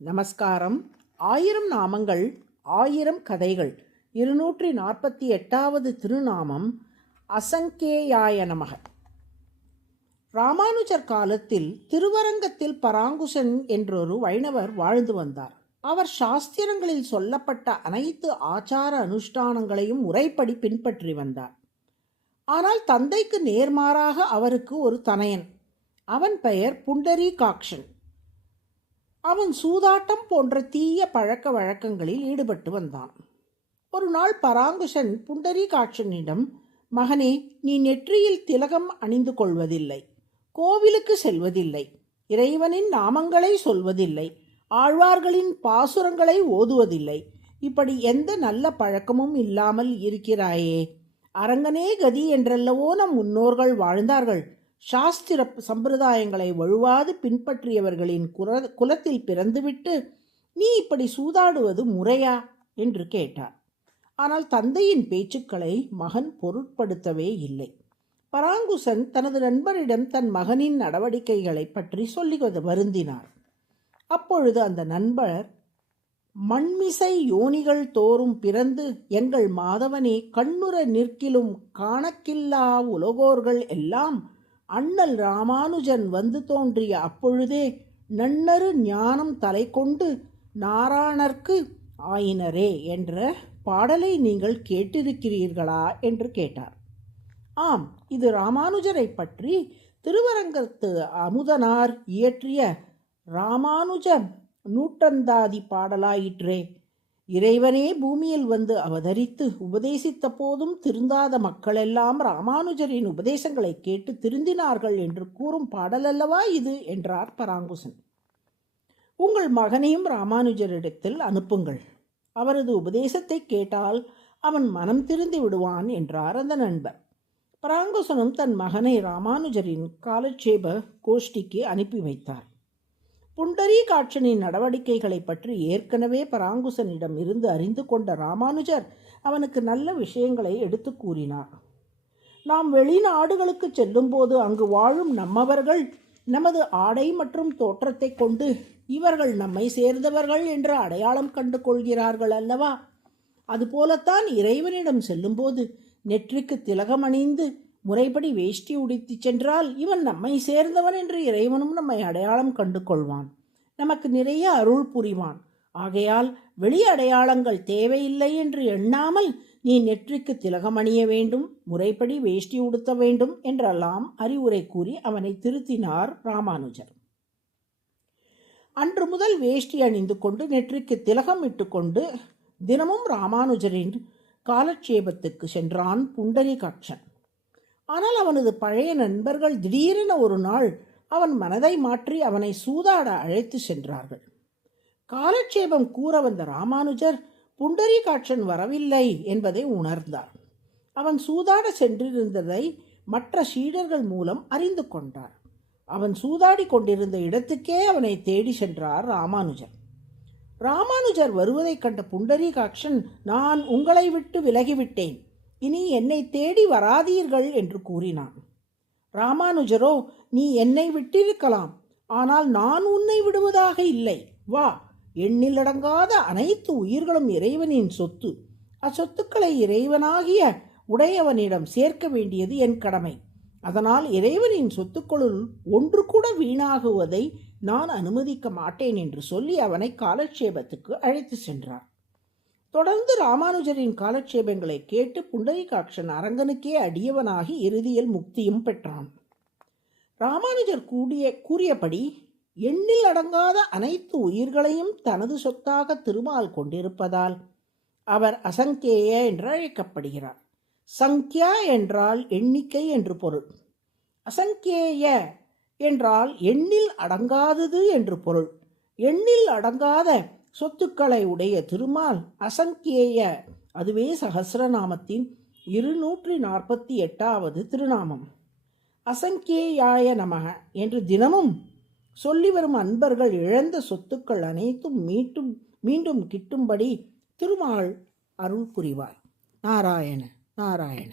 நமஸ்காரம். 1000 நாமங்கள் 1000 கதைகள் 248வது திருநாமம் அசங்கேயாய நமக. ராமானுஜர் காலத்தில் திருவரங்கத்தில் பராங்குசன் என்றொரு வைணவர் வாழ்ந்து வந்தார். அவர் சாஸ்திரங்களில் சொல்லப்பட்ட அனைத்து ஆச்சார அனுஷ்டானங்களையும் முறைப்படி பின்பற்றி வந்தார். ஆனால் தந்தைக்கு நேர்மாறாக அவருக்கு ஒரு தனையன். அவன் பெயர் புண்டரீகாக்ஷன். அவன் சூதாட்டம் போன்ற தீய பழக்க வழக்கங்களில் ஈடுபட்டு வந்தான். ஒரு நாள் பராங்குசன் புண்டரீகாட்சனிடம், மகனே, நீ நெற்றியில் திலகம் அணிந்து கொள்வதில்லை, கோவிலுக்கு செல்வதில்லை, இறைவனின் நாமங்களை சொல்வதில்லை, ஆழ்வார்களின் பாசுரங்களை ஓதுவதில்லை, இப்படி எந்த நல்ல பழக்கமும் இல்லாமல் இருக்கிறாயே. அரங்கனே கதி என்றல்லவோ நம் முன்னோர்கள் வாழ்ந்தார்கள். சாஸ்திர சம்பிரதாயங்களை வழுவாது பின்பற்றியவர்களின் குலத்தில் பிறந்துவிட்டு நீ இப்படி சூதாடுவது முறையா என்று கேட்டார். ஆனால் தந்தையின் பேச்சுக்களை மகன் பொருட்படுத்தவே இல்லை. பராங்குசன் தனது நண்பரிடம் தன் மகனின் நடவடிக்கைகளை பற்றி சொல்லி வருந்தினார். அப்பொழுது அந்த நண்பர், மண்மிசை யோனிகள் தோறும் பிறந்து எங்கள் மாதவனே கண்ணுற நிற்கிலும் காணக்கில்லா உலகோர்கள் எல்லாம் அண்ணல் ராமானுஜன் வந்து தோன்றிய அப்பொழுதே நன்னரு ஞானம் தலை கொண்டு நாராயணர்க்கு ஆயினரே என்ற பாடலை நீங்கள் கேட்டிருக்கிறீர்களா என்று கேட்டார். ஆம், இது ராமானுஜரை பற்றி திருவரங்கத்து அமுதனார் இயற்றிய ராமானுஜ நூற்றந்தாதி பாடலாயிற்றே. இறைவனே பூமியில் வந்து அவதரித்து உபதேசித்த போதும் திருந்தாத மக்களெல்லாம் ராமானுஜரின் உபதேசங்களை கேட்டு திருந்தினார்கள் என்று கூறும் பாடலல்லவா இது என்றார் பராங்குசன். உங்கள் மகனையும் ராமானுஜரிடத்தில் அனுப்புங்கள். அவரது உபதேசத்தை கேட்டால் அவன் மனம் திருந்தி விடுவான் என்றார் அந்த நண்பர். பராங்குசனும் தன் மகனை ராமானுஜரின் காலட்சேப கோஷ்டிக்கு அனுப்பி வைத்தார். புண்டரீகாட்சனின் நடவடிக்கைகளை பற்றி ஏற்கனவே பராங்குசனிடம் இருந்து அறிந்து கொண்ட ராமானுஜர் அவனுக்கு நல்ல விஷயங்களை எடுத்து கூறினார். நாம் வெளிநாடுகளுக்கு செல்லும்போது அங்கு வாழும் நம்மவர்கள் நமது ஆடை மற்றும் தோற்றத்தை கொண்டு இவர்கள் நம்மை சேர்ந்தவர்கள் என்று அடையாளம் கண்டு கொள்கிறார்கள் அல்லவா? அதுபோலத்தான் இறைவனிடம் செல்லும்போது நெற்றிக்கு திலகம் அணிந்து முறைப்படி வேஷ்டி உடுத்தி சென்றால் இவன் நம்மை சேர்ந்தவன் என்று இறைவனும் நம்மை அடையாளம் கண்டு கொள்வான், நமக்கு நிறைய அருள் புரிவான். ஆகையால் வெளி அடையாளங்கள் தேவையில்லை என்று எண்ணாமல் நீ நெற்றிக்கு திலகம் அணிய வேண்டும், முறைப்படி வேஷ்டி உடுத்த வேண்டும் என்றெல்லாம் அறிவுரை கூறி அவனை திருத்தினார் ராமானுஜர். அன்று முதல் வேஷ்டி அணிந்து கொண்டு நெற்றிக்கு திலகம் இட்டுக்கொண்டு தினமும் ராமானுஜரின் காலட்சேபத்துக்கு சென்றான் புண்டரீகாட்சன். ஆனால் அவனது பழைய நண்பர்கள் திடீரென ஒரு நாள் அவன் மனதை மாற்றி அவனை சூதாட அழைத்து சென்றார்கள். காலட்சேபம் கூற வந்த ராமானுஜர் புண்டரீகாட்சன் வரவில்லை என்பதை உணர்ந்தார். அவன் சூதாட சென்றிருந்ததை மற்ற சீடர்கள் மூலம் அறிந்து கொண்டார். அவன் சூதாடி கொண்டிருந்த இடத்துக்கே அவனை தேடி சென்றார் ராமானுஜர். ராமானுஜர் வருவதைக் கண்ட புண்டரீகாட்சன், நான் உங்களை விட்டு விலகிவிட்டேன், இனி என்னை தேடி வராதீர்கள் என்று கூறினான். ராமானுஜரோ, நீ என்னை விட்டிருக்கலாம், ஆனால் நான் உன்னை விடுவதாக இல்லை. வா, எண்ணிலடங்காத அனைத்து உயிர்களும் இறைவனின் சொத்து. அச்சொத்துக்களை இறைவனாகிய உடையவனிடம் சேர்க்க வேண்டியது என் கடமை. அதனால் இறைவனின் சொத்துக்களுள் ஒன்று கூட வீணாகுவதை நான் அனுமதிக்க மாட்டேன் என்று சொல்லி அவனை காலட்சேபத்துக்கு அழைத்து சென்றார். தொடர்ந்து ராமானுஜரின் காலட்சேபங்களை கேட்டு புண்டரீகாட்சன் அரங்கனுக்கே அடியவனாகி இறுதியில் முக்தியும் பெற்றான். ராமானுஜர் கூறியபடி எண்ணில் அடங்காத அனைத்து உயிர்களையும் தனது சொத்தாக திருமால் கொண்டிருப்பதால் அவர் அசங்கேய என்று அழைக்கப்படுகிறார். சங்கியா என்றால் எண்ணிக்கை என்று பொருள். அசங்கேய என்றால் எண்ணில் அடங்காதது என்று பொருள். எண்ணில் அடங்காத சொத்துக்களை உடைய திருமால் அசங்கேய, அதுவே சஹஸ்ரநாமத்தின் 248வது திருநாமம். அசங்கேயாய நமக என்று தினமும் சொல்லி வரும் அன்பர்கள் இழந்த சொத்துக்கள் அனைத்தும் மீண்டும் கிட்டும்படி திருமால் அருள் புரிவார். நாராயண நாராயண.